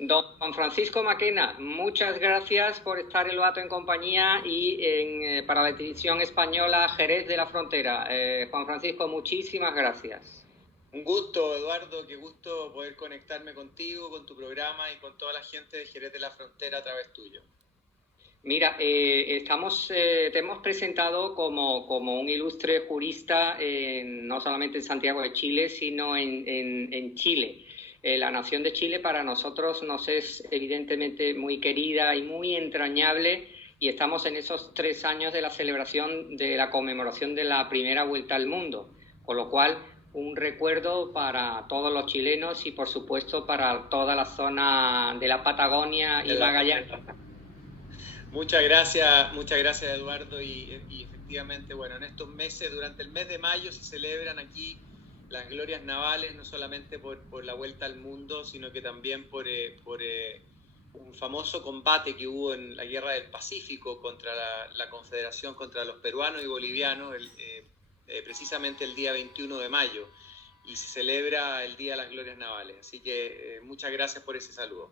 Don Juan Francisco Maquena, muchas gracias por estar en Loato en Compañía y para la televisión española Jerez de la Frontera. Juan Francisco, muchísimas gracias. Un gusto, Eduardo, qué gusto poder conectarme contigo, con tu programa y con toda la gente de Jerez de la Frontera a través tuyo. Mira, te hemos presentado como un ilustre jurista, no solamente en Santiago de Chile, sino en Chile. La nación de Chile para nosotros nos es evidentemente muy querida y muy entrañable, y estamos en esos 3 años de la celebración de la conmemoración de la primera vuelta al mundo, con lo cual un recuerdo para todos los chilenos y por supuesto para toda la zona de la Patagonia y Magallanes. Muchas gracias Eduardo, y efectivamente, bueno, en estos meses, durante el mes de mayo se celebran aquí las glorias navales, no solamente por la vuelta al mundo, sino que también por un famoso combate que hubo en la Guerra del Pacífico contra la Confederación, contra los peruanos y bolivianos, precisamente el día 21 de mayo, y se celebra el Día de las Glorias Navales. Así que muchas gracias por ese saludo.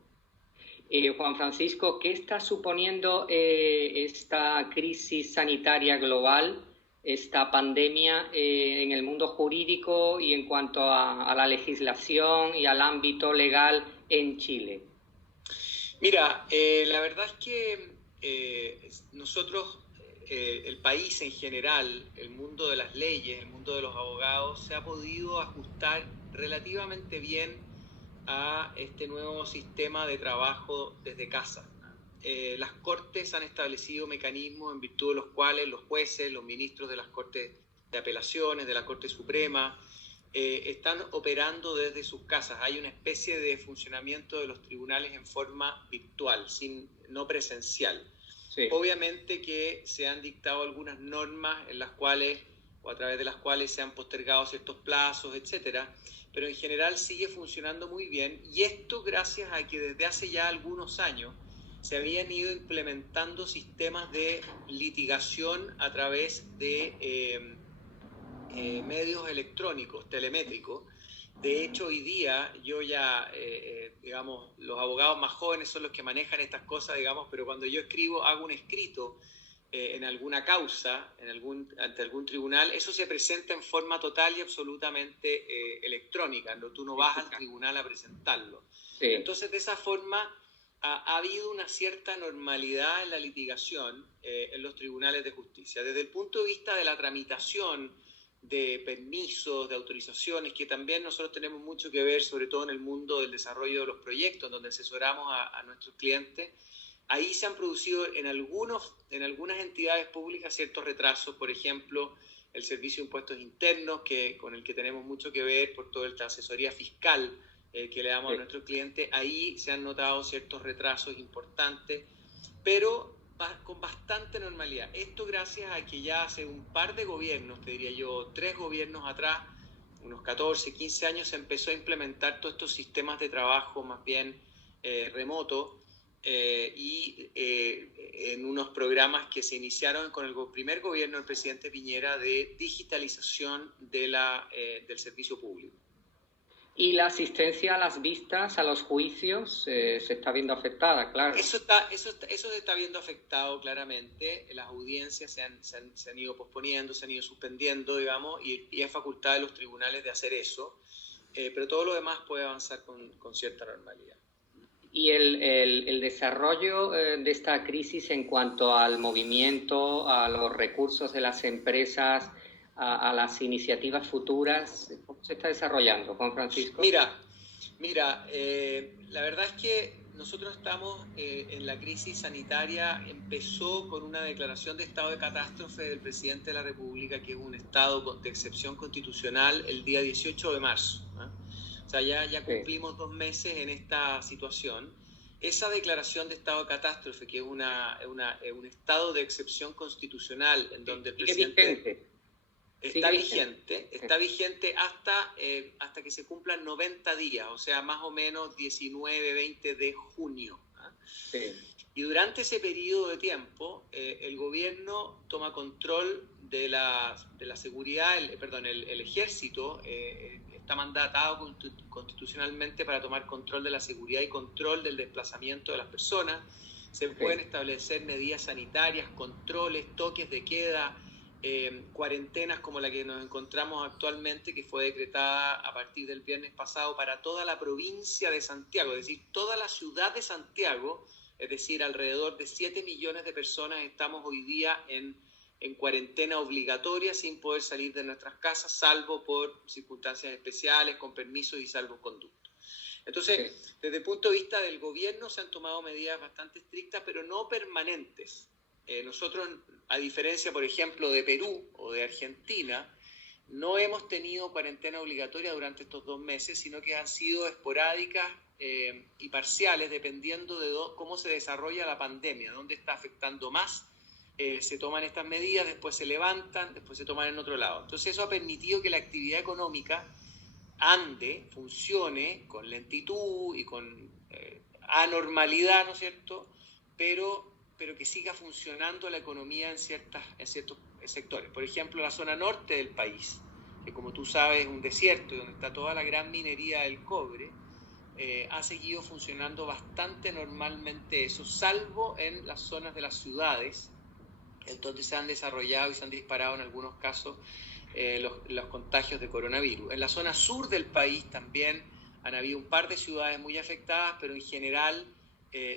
Juan Francisco, ¿qué está suponiendo esta crisis sanitaria global, esta pandemia en el mundo jurídico y en cuanto a la legislación y al ámbito legal en Chile? Mira, la verdad es que nosotros, el país en general, el mundo de las leyes, el mundo de los abogados, se ha podido ajustar relativamente bien a este nuevo sistema de trabajo desde casa. Las Cortes han establecido mecanismos en virtud de los cuales los jueces, los ministros de las Cortes de Apelaciones, de la Corte Suprema, están operando desde sus casas. Hay una especie de funcionamiento de los tribunales en forma virtual, no presencial. Sí. Obviamente que se han dictado algunas normas en las cuales, o a través de las cuales se han postergado ciertos plazos, etcétera, pero en general sigue funcionando muy bien, y esto gracias a que desde hace ya algunos años se habían ido implementando sistemas de litigación a través de medios electrónicos, telemétricos. De hecho, hoy día yo ya, digamos, los abogados más jóvenes son los que manejan estas cosas, digamos, pero cuando yo escribo, hago un escrito en alguna causa, ante algún tribunal, eso se presenta en forma total y absolutamente electrónica, tú no vas al tribunal a presentarlo. Sí. Entonces, de esa forma, ha habido una cierta normalidad en la litigación en los tribunales de justicia. Desde el punto de vista de la tramitación de permisos, de autorizaciones, que también nosotros tenemos mucho que ver, sobre todo en el mundo del desarrollo de los proyectos, donde asesoramos a nuestros clientes. Ahí se han producido en algunas entidades públicas ciertos retrasos, por ejemplo, el Servicio de Impuestos Internos, con el que tenemos mucho que ver por toda esta asesoría fiscal que le damos a nuestros clientes. Ahí se han notado ciertos retrasos importantes, pero con bastante normalidad. Esto gracias a que ya hace un par de gobiernos, te diría yo, 3 gobiernos atrás, unos 14, 15 años, se empezó a implementar todos estos sistemas de trabajo más bien remoto, en unos programas que se iniciaron con el primer gobierno del presidente Piñera de digitalización del servicio público. Y la asistencia a las vistas, a los juicios, se está viendo afectada, claro. Eso se está viendo afectado claramente. Las audiencias se han ido posponiendo, se han ido suspendiendo, digamos, y es facultad de los tribunales de hacer eso. Pero todo lo demás puede avanzar con cierta normalidad. Y el desarrollo de esta crisis en cuanto al movimiento, a los recursos de las empresas, a las iniciativas futuras, ¿cómo se está desarrollando, Juan Francisco? Mira, la verdad es que nosotros estamos en la crisis sanitaria. Empezó con una declaración de estado de catástrofe del presidente de la República, que es un estado de excepción constitucional, el día 18 de marzo. O sea, ya cumplimos 2 meses en esta situación. Esa declaración de estado de catástrofe, que es un estado de excepción constitucional, en donde el presidente está vigente hasta que se cumplan 90 días, o sea, más o menos 19, 20 de junio. Sí. Y durante ese periodo de tiempo, el gobierno toma control de la seguridad, el ejército está mandatado constitucionalmente para tomar control de la seguridad y control del desplazamiento de las personas. Se pueden establecer medidas sanitarias, controles, toques de queda, cuarentenas como la que nos encontramos actualmente, que fue decretada a partir del viernes pasado para toda la provincia de Santiago, es decir, toda la ciudad de Santiago, es decir, alrededor de 7 millones de personas estamos hoy día en cuarentena obligatoria sin poder salir de nuestras casas, salvo por circunstancias especiales, con permisos y salvoconducto. Entonces, desde el punto de vista del gobierno se han tomado medidas bastante estrictas, pero no permanentes. Nosotros, a diferencia, por ejemplo, de Perú o de Argentina, no hemos tenido cuarentena obligatoria durante estos 2 meses, sino que han sido esporádicas y parciales, dependiendo de cómo se desarrolla la pandemia, dónde está afectando más. Se toman estas medidas, después se levantan, después se toman en otro lado. Entonces eso ha permitido que la actividad económica ande, funcione con lentitud y con anormalidad, ¿no es cierto? Pero que siga funcionando la economía en ciertos sectores. Por ejemplo, la zona norte del país, que como tú sabes es un desierto y donde está toda la gran minería del cobre, ha seguido funcionando bastante normalmente eso, salvo en las zonas de las ciudades, entonces se han desarrollado y se han disparado en algunos casos los contagios de coronavirus. En la zona sur del país también han habido un par de ciudades muy afectadas, pero en general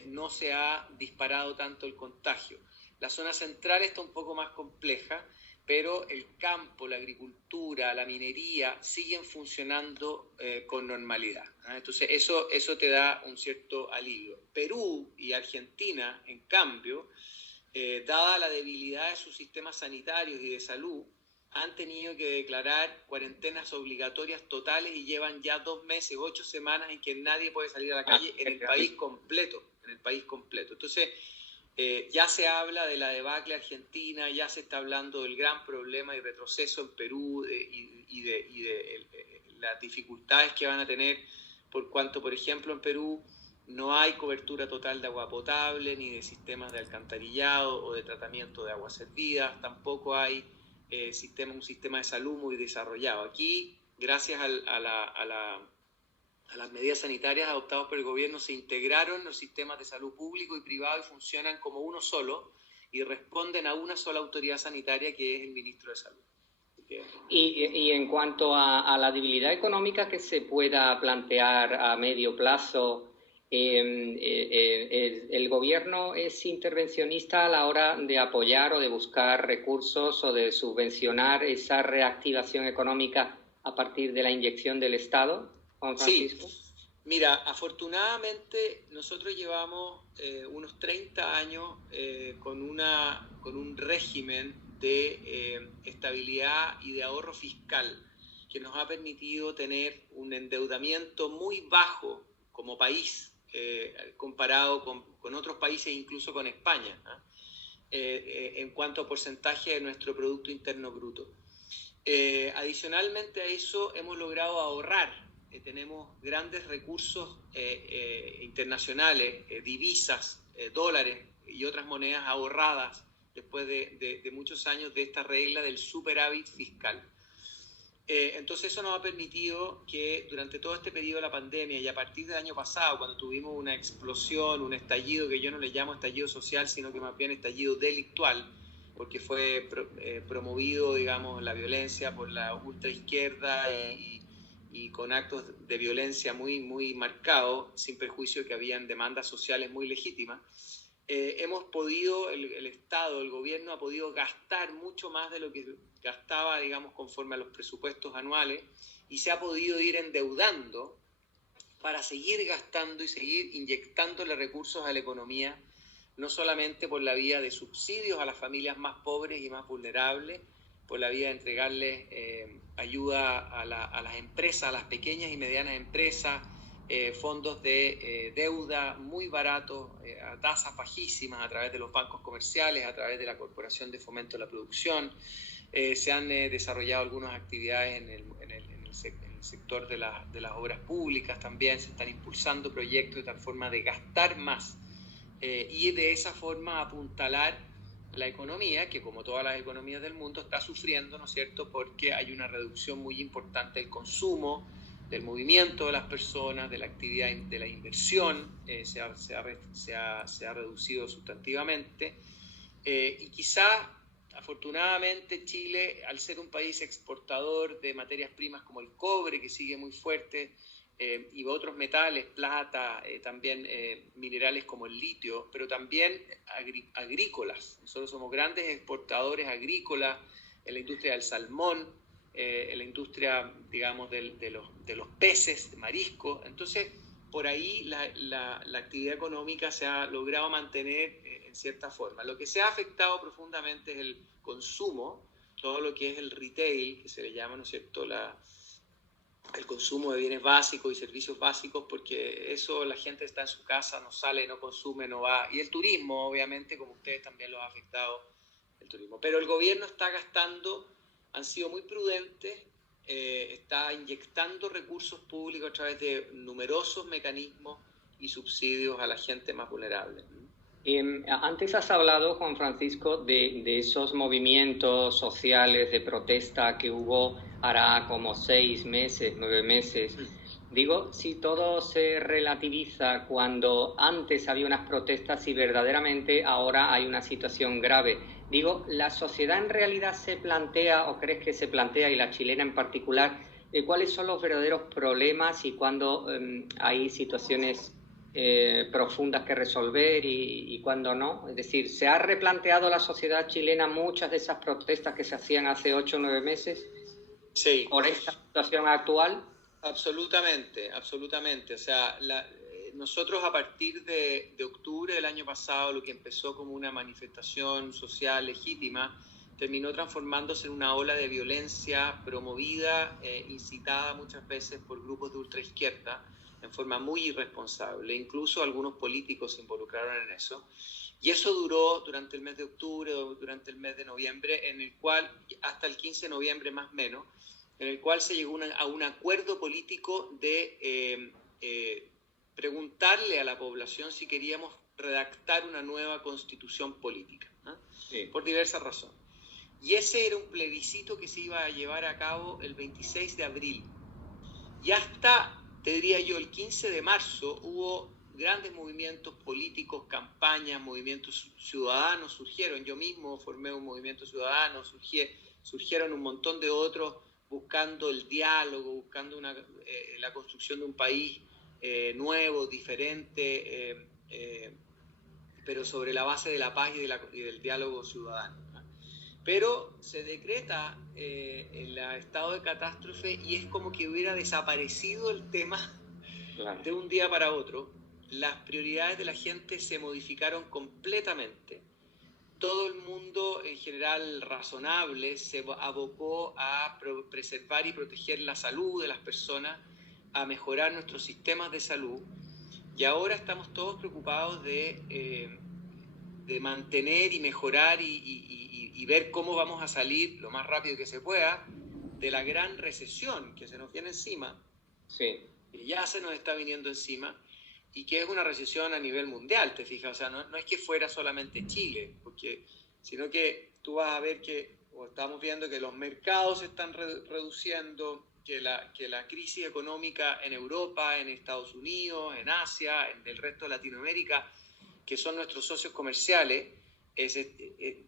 no se ha disparado tanto el contagio. La zona central está un poco más compleja, pero el campo, la agricultura, la minería siguen funcionando con normalidad, ¿no? Entonces eso te da un cierto alivio. Perú y Argentina, en cambio, dada la debilidad de sus sistemas sanitarios y de salud, han tenido que declarar cuarentenas obligatorias totales y llevan ya 2 meses, 8 semanas en que nadie puede salir a la calle en el país completo. Entonces, ya se habla de la debacle argentina, ya se está hablando del gran problema y retroceso en Perú y de las dificultades que van a tener por cuanto, por ejemplo, en Perú no hay cobertura total de agua potable, ni de sistemas de alcantarillado o de tratamiento de aguas servidas, tampoco hay un sistema de salud muy desarrollado. Aquí, gracias a las medidas sanitarias adoptadas por el gobierno, se integraron los sistemas de salud público y privado y funcionan como uno solo y responden a una sola autoridad sanitaria que es el ministro de Salud. Y en cuanto a la debilidad económica que se pueda plantear a medio plazo, ¿el gobierno es intervencionista a la hora de apoyar o de buscar recursos o de subvencionar esa reactivación económica a partir de la inyección del Estado, Juan Francisco? Sí. Mira, afortunadamente nosotros llevamos unos 30 años con un régimen de estabilidad y de ahorro fiscal que nos ha permitido tener un endeudamiento muy bajo como país, comparado con otros países, incluso con España, en cuanto a porcentaje de nuestro Producto Interno Bruto. Adicionalmente a eso hemos logrado ahorrar. Tenemos grandes recursos internacionales, divisas, dólares y otras monedas ahorradas después de muchos años de esta regla del superávit fiscal. Entonces eso nos ha permitido que durante todo este periodo de la pandemia y a partir del año pasado, cuando tuvimos una explosión, un estallido, que yo no le llamo estallido social, sino que más bien estallido delictual, porque fue promovido, digamos, la violencia por la ultraizquierda y con actos de violencia muy, muy marcados, sin perjuicio que habían demandas sociales muy legítimas, hemos podido, el Estado, el gobierno ha podido gastar mucho más de lo que gastaba, digamos, conforme a los presupuestos anuales, y se ha podido ir endeudando para seguir gastando y seguir inyectándole recursos a la economía, no solamente por la vía de subsidios a las familias más pobres y más vulnerables, por la vía de entregarles ayuda a las empresas, a las pequeñas y medianas empresas, fondos de deuda muy baratos, a tasas bajísimas a través de los bancos comerciales, a través de la Corporación de Fomento de la Producción. Se han desarrollado algunas actividades en el sector de las obras públicas también, se están impulsando proyectos de tal forma de gastar más y de esa forma apuntalar la economía, que como todas las economías del mundo está sufriendo, ¿no es cierto?, porque hay una reducción muy importante del consumo, del movimiento de las personas, de la actividad, de la inversión, se ha reducido sustantivamente. Y quizá, afortunadamente, Chile, al ser un país exportador de materias primas como el cobre, que sigue muy fuerte, y otros metales, plata, también minerales como el litio, pero también agrícolas. Nosotros somos grandes exportadores agrícolas en la industria del salmón, en la industria, digamos, de los peces, de marisco. Entonces, por ahí la actividad económica se ha logrado mantener en cierta forma. Lo que se ha afectado profundamente es el consumo, todo lo que es el retail, que se le llama, ¿no es cierto?, el consumo de bienes básicos y servicios básicos, porque eso la gente está en su casa, no sale, no consume, no va. Y el turismo, obviamente, como ustedes también lo ha afectado el turismo. Pero el gobierno está gastando, han sido muy prudentes, está inyectando recursos públicos a través de numerosos mecanismos y subsidios a la gente más vulnerable. Antes has hablado, Juan Francisco, de esos movimientos sociales de protesta que hubo hará como 6 meses, 9 meses. Digo, si todo se relativiza cuando antes había unas protestas y verdaderamente ahora hay una situación grave. Digo, ¿la sociedad en realidad se plantea, o crees que se plantea, y la chilena en particular, cuáles son los verdaderos problemas y cuándo hay situaciones profundas que resolver y cuándo no? Es decir, ¿se ha replanteado la sociedad chilena muchas de esas protestas que se hacían hace 8 o 9 meses? Sí. ¿Por esta situación actual? Absolutamente, absolutamente. O sea, nosotros a partir de octubre del año pasado, lo que empezó como una manifestación social legítima, terminó transformándose en una ola de violencia promovida, incitada muchas veces por grupos de ultraizquierda, en forma muy irresponsable. Incluso algunos políticos se involucraron en eso. Y eso duró durante el mes de octubre, durante el mes de noviembre, en el cual, hasta el 15 de noviembre más o menos, en el cual se llegó a un acuerdo político de preguntarle a la población si queríamos redactar una nueva constitución política, ¿no? Sí. Por diversas razones. Y ese era un plebiscito que se iba a llevar a cabo el 26 de abril. Y hasta, te diría yo, el 15 de marzo hubo grandes movimientos políticos, campañas, movimientos ciudadanos surgieron. Yo mismo formé un movimiento ciudadano, surgieron un montón de otros buscando el diálogo, buscando la construcción de un país nuevo, diferente, pero sobre la base de la paz y del diálogo ciudadano, ¿no? Pero se decreta el estado de catástrofe y es como que hubiera desaparecido el tema. Claro. De un día para otro. Las prioridades de la gente se modificaron completamente. Todo el mundo en general razonable se abocó a preservar y proteger la salud de las personas, a mejorar nuestros sistemas de salud, y ahora estamos todos preocupados de mantener y mejorar y ver cómo vamos a salir lo más rápido que se pueda de la gran recesión que se nos viene encima, sí, que ya se nos está viniendo encima, y que es una recesión a nivel mundial, te fijas. O sea, no es que fuera solamente Chile, sino que tú vas a ver o estamos viendo que los mercados se están reduciendo, que la crisis económica en Europa, en Estados Unidos, en Asia, en el resto de Latinoamérica, que son nuestros socios comerciales,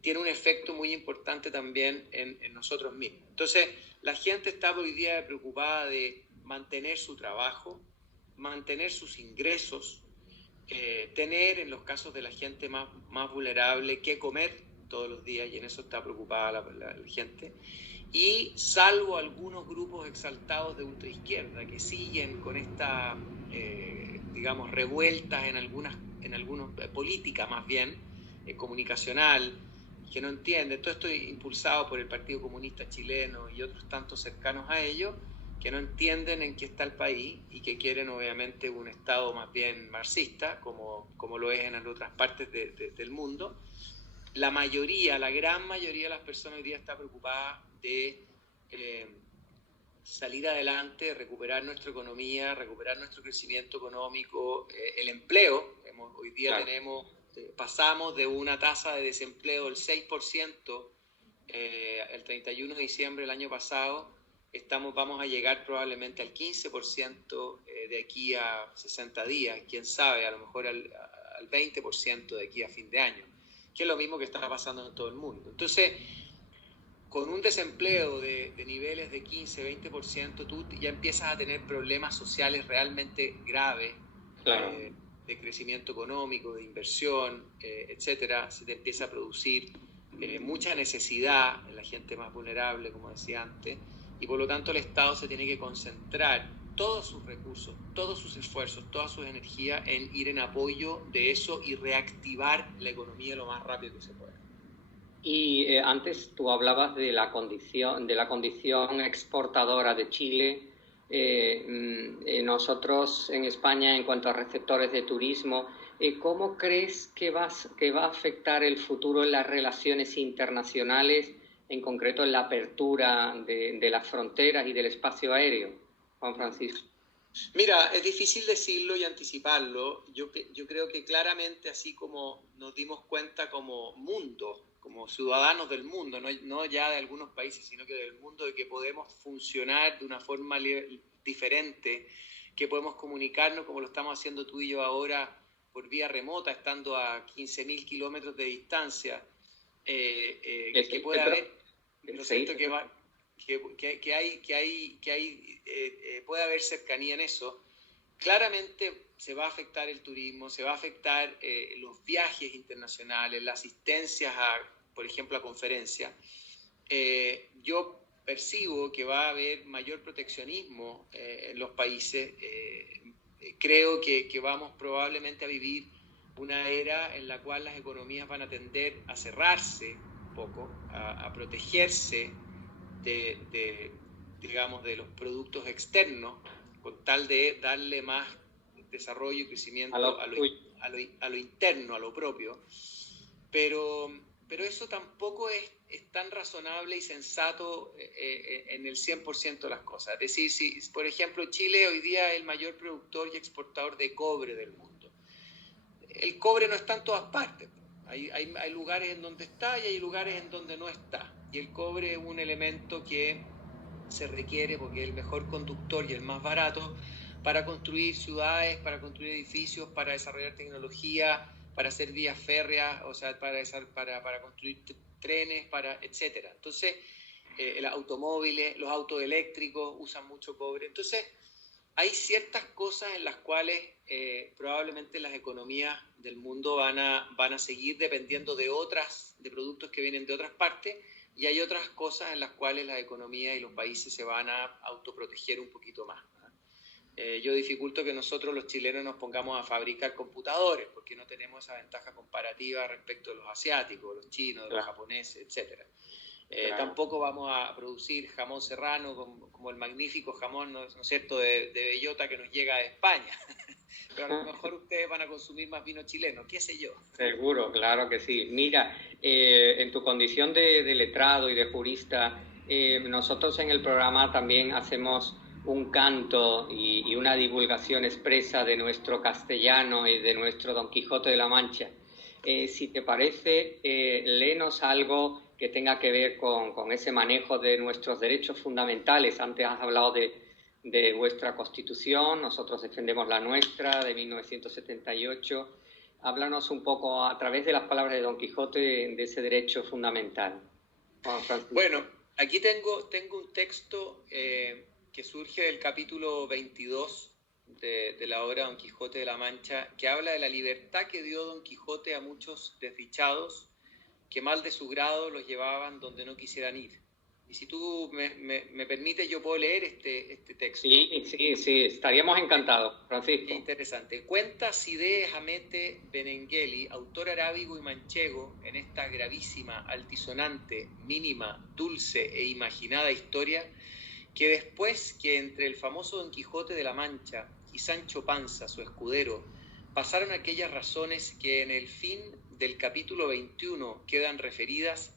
tiene un efecto muy importante también en nosotros mismos. Entonces, la gente está hoy día preocupada de mantener su trabajo, mantener sus ingresos, tener, en los casos de la gente más vulnerable, qué comer todos los días, y en eso está preocupada la gente. Y salvo algunos grupos exaltados de ultraizquierda que siguen con esta, digamos, revueltas en algunas política más bien, comunicacional, que no entienden. Todo esto impulsado por el Partido Comunista Chileno y otros tantos cercanos a ellos, que no entienden en qué está el país y que quieren obviamente un Estado más bien marxista, como lo es en otras partes del mundo. La gran mayoría de las personas hoy día está preocupada de salir adelante, recuperar nuestra economía, recuperar nuestro crecimiento económico, el empleo. Hoy día claro. Pasamos de una tasa de desempleo del 6% el 31 de diciembre del año pasado vamos a llegar probablemente al 15% de aquí a 60 días, quién sabe, a lo mejor al 20% de aquí a fin de año, que es lo mismo que está pasando en todo el mundo. Entonces, con un desempleo de niveles de 15-20%, tú ya empiezas a tener problemas sociales realmente graves, Claro. de crecimiento económico, de inversión, etcétera. Se te empieza a producir mucha necesidad en la gente más vulnerable, como decía antes, y por lo tanto el Estado se tiene que concentrar todos sus recursos, todos sus esfuerzos, toda su energía en ir en apoyo de eso y reactivar la economía lo más rápido que se pueda. Y antes tú hablabas de la condición exportadora de Chile. Nosotros en España, en cuanto a receptores de turismo, ¿cómo crees que va a afectar el futuro en las relaciones internacionales, en concreto en la apertura de las fronteras y del espacio aéreo, Juan Francisco? Mira, es difícil decirlo y anticiparlo. Yo creo que claramente, así como nos dimos cuenta como mundo, como ciudadanos del mundo, no ya de algunos países, sino que del mundo, de que podemos funcionar de una forma diferente, que podemos comunicarnos como lo estamos haciendo tú y yo ahora por vía remota, estando a 15.000 kilómetros de distancia, que puede haber, ¿no es cierto?, puede haber cercanía en eso. Claramente se va a afectar el turismo, se va a afectar los viajes internacionales, la asistencia, por ejemplo, a conferencias. Yo percibo que va a haber mayor proteccionismo en los países. Creo que vamos probablemente a vivir una era en la cual las economías van a tender a cerrarse un poco, a protegerse digamos, de los productos externos, con tal de darle más desarrollo y crecimiento a lo interno, a lo propio. Pero eso tampoco es tan razonable y sensato en el 100% de las cosas. Es decir, si, por ejemplo, Chile hoy día es el mayor productor y exportador de cobre del mundo. El cobre no está en todas partes. Hay lugares en donde está y hay lugares en donde no está. Y el cobre es un elemento que se requiere porque es el mejor conductor y el más barato para construir ciudades, para construir edificios, para desarrollar tecnología, para hacer vías férreas, o sea, para construir trenes, etcétera. Entonces, los autos eléctricos usan mucho cobre. Entonces, hay ciertas cosas en las cuales probablemente las economías del mundo van a seguir dependiendo de productos que vienen de otras partes, y hay otras cosas en las cuales las economías y los países se van a autoproteger un poquito más. Yo dificulto que nosotros los chilenos nos pongamos a fabricar computadores porque no tenemos esa ventaja comparativa respecto de los asiáticos, los chinos, de los japoneses, etc. Tampoco vamos a producir jamón serrano como el magnífico jamón, ¿no es cierto?, de bellota que nos llega de España. Pero a lo mejor ustedes van a consumir más vino chileno, qué sé yo. Seguro, claro que sí. Mira, en tu condición de letrado y de jurista, nosotros en el programa también hacemos un canto y una divulgación expresa de nuestro castellano y de nuestro Don Quijote de la Mancha. Si te parece, léenos algo que tenga que ver con ese manejo de nuestros derechos fundamentales. Antes has hablado de vuestra Constitución, nosotros defendemos la nuestra, de 1978. Háblanos un poco, a través de las palabras de Don Quijote, de ese derecho fundamental. Bueno, aquí tengo un texto que surge del capítulo 22 de la obra Don Quijote de la Mancha, que habla de la libertad que dio Don Quijote a muchos desdichados que mal de su grado los llevaban donde no quisieran ir. Y si tú me permites, yo puedo leer este texto. Sí, estaríamos encantados, Francisco. Qué interesante. Cuenta Cide Hamete Benengeli, autor arábigo y manchego, en esta gravísima, altisonante, mínima, dulce e imaginada historia, que después que entre el famoso Don Quijote de la Mancha y Sancho Panza, su escudero, pasaron aquellas razones que en el fin del capítulo 21 quedan referidas,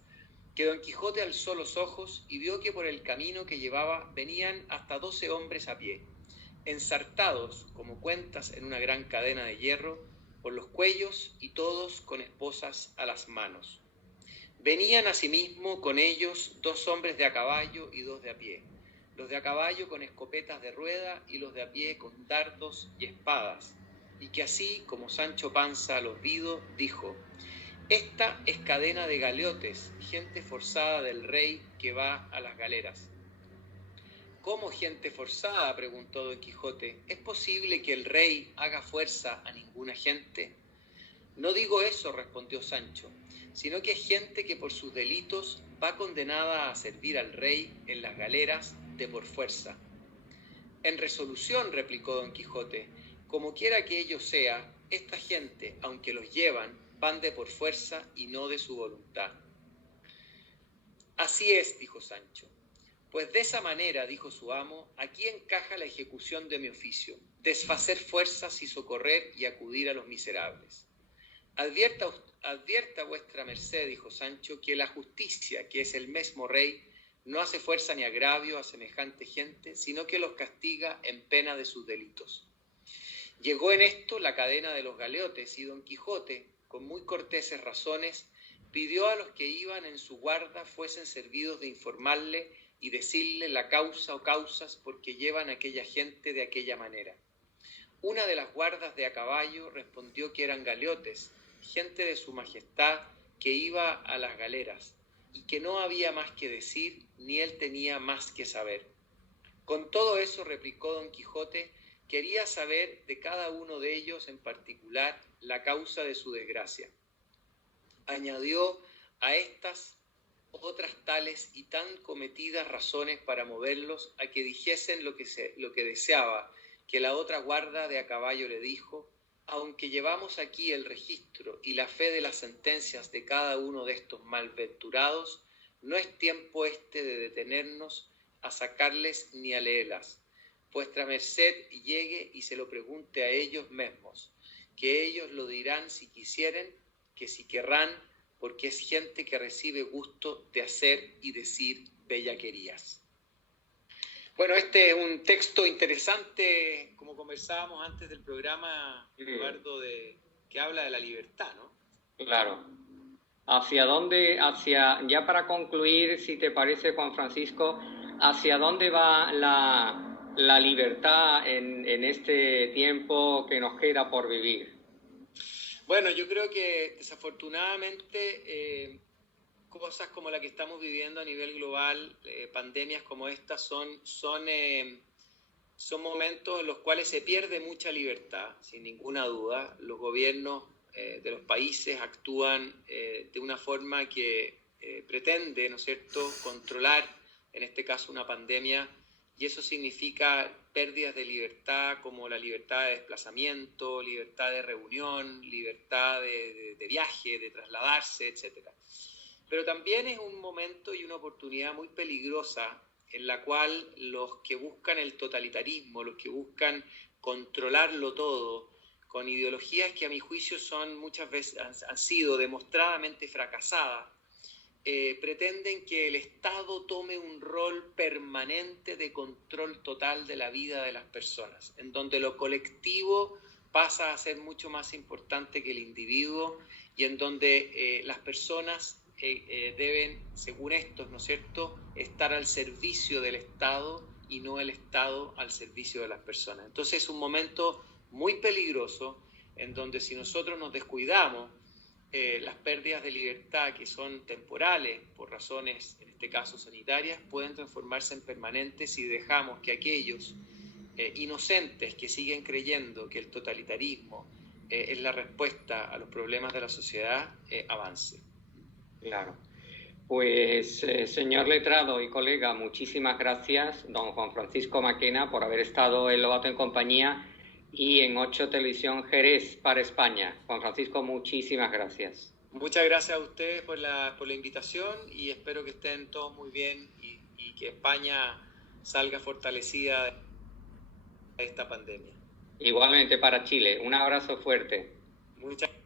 que Don Quijote alzó los ojos y vio que por el camino que llevaba venían hasta 12 hombres a pie, ensartados como cuentas en una gran cadena de hierro por los cuellos y todos con esposas a las manos. Venían asimismo con ellos 2 hombres de a caballo y 2 de a pie. los de a caballo con escopetas de rueda y los de a pie con dardos y espadas, y que así, como Sancho Panza al olvido, dijo: esta es cadena de galeotes, gente forzada del rey que va a las galeras. ¿Cómo gente forzada?, preguntó Don Quijote. ¿Es posible que el rey haga fuerza a ninguna gente? No digo eso, respondió Sancho, sino que es gente que por sus delitos va condenada a servir al rey en las galeras de por fuerza. En resolución, replicó Don Quijote, como quiera que ello sea, esta gente, aunque los llevan, van de por fuerza y no de su voluntad. Así es, dijo Sancho. Pues de esa manera, dijo su amo, aquí encaja la ejecución de mi oficio, desfacer fuerzas y socorrer y acudir a los miserables. Advierta vuestra merced, dijo Sancho, que la justicia, que es el mesmo rey, no hace fuerza ni agravio a semejante gente, sino que los castiga en pena de sus delitos. Llegó en esto la cadena de los galeotes, y Don Quijote, con muy corteses razones, pidió a los que iban en su guarda fuesen servidos de informarle y decirle la causa o causas por que llevan a aquella gente de aquella manera. Una de las guardas de a caballo respondió que eran galeotes, gente de su majestad que iba a las galeras, y que no había más que decir, ni él tenía más que saber. Con todo eso, replicó Don Quijote, quería saber de cada uno de ellos en particular la causa de su desgracia. Añadió a estas otras tales y tan cometidas razones para moverlos a que dijesen lo que deseaba, que la otra guarda de a caballo le dijo: aunque llevamos aquí el registro y la fe de las sentencias de cada uno de estos malventurados, no es tiempo este de detenernos a sacarles ni a leerlas. Vuestra merced llegue y se lo pregunte a ellos mismos, que ellos lo dirán si quisieren, que si querrán, porque es gente que recibe gusto de hacer y decir bellaquerías. Bueno, este es un texto interesante, como conversábamos antes del programa, Eduardo, que habla de la libertad, ¿no? Claro. Ya para concluir, si te parece, Juan Francisco, ¿hacia dónde va la libertad en este tiempo que nos queda por vivir? Bueno, yo creo que desafortunadamente cosas como la que estamos viviendo a nivel global, pandemias como esta, son momentos en los cuales se pierde mucha libertad, sin ninguna duda. Los gobiernos de los países actúan de una forma que pretende, ¿no es cierto?, controlar, en este caso, una pandemia, y eso significa pérdidas de libertad como la libertad de desplazamiento, libertad de reunión, libertad de viaje, de trasladarse, etc. Pero también es un momento y una oportunidad muy peligrosa en la cual los que buscan el totalitarismo, los que buscan controlarlo todo, con ideologías que a mi juicio son muchas veces han sido demostradamente fracasadas, pretenden que el Estado tome un rol permanente de control total de la vida de las personas, en donde lo colectivo pasa a ser mucho más importante que el individuo y en donde las personas deben, según estos, ¿no es cierto?, estar al servicio del Estado y no el Estado al servicio de las personas. Entonces es un momento muy peligroso en donde si nosotros nos descuidamos, las pérdidas de libertad que son temporales por razones, en este caso sanitarias, pueden transformarse en permanentes si dejamos que aquellos inocentes que siguen creyendo que el totalitarismo es la respuesta a los problemas de la sociedad avance. Claro. Pues, señor letrado y colega, muchísimas gracias, don Juan Francisco Maquena, por haber estado en Lobato en Compañía y en 8 Televisión Jerez para España. Juan Francisco, muchísimas gracias. Muchas gracias a ustedes por la invitación y espero que estén todos muy bien y que España salga fortalecida de esta pandemia. Igualmente para Chile. Un abrazo fuerte. Muchas gracias.